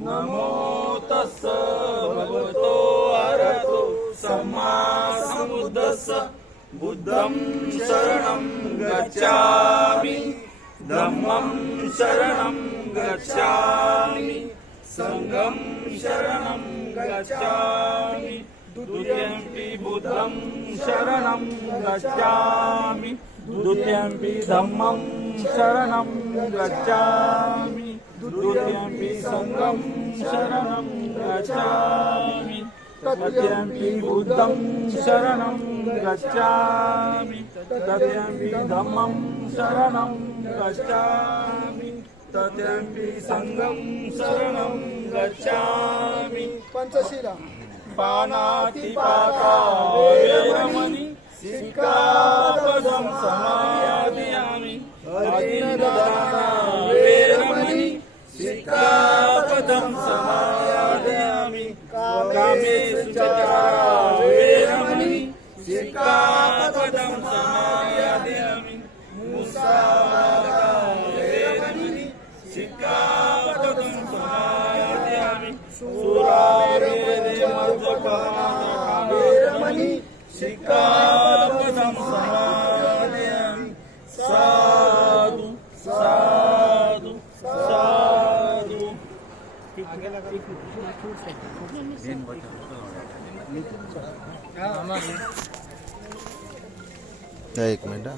नमो तस्स भगवतो अरहतो सम्मा सम्बुद्धस्स बुद्धं शरणं गच्छामि धम्मं शरणं गच्छामि संघं शरणं गच्छामि द्वितीयंपि बुद्धं शरणं गच्छामि द्वितीयंपि धम्मं शरणं गच्छामि द्वितीयंपि संघं शरणं गच्छामि तृतीयंपि बुद्धं शरणं गच्छामि तृतीयंपि धम्मं शरणं गच्छामि तृतीयंपि संघं शरणं गच्छामि। पंचशीला पानातिपाता वेरमणि सिक्खापदं समादयामि अतिदाना वेरमणि सिक्खापदं समादयामि कामेसुचरा वेरमणि सिक्खापदं समादयामि मुसावादा वेरमणि सिक्खापदं समादयामि सुरावेरमणि सिक्खापदं समादयामि। साधु साधु साधु। एक मिनिट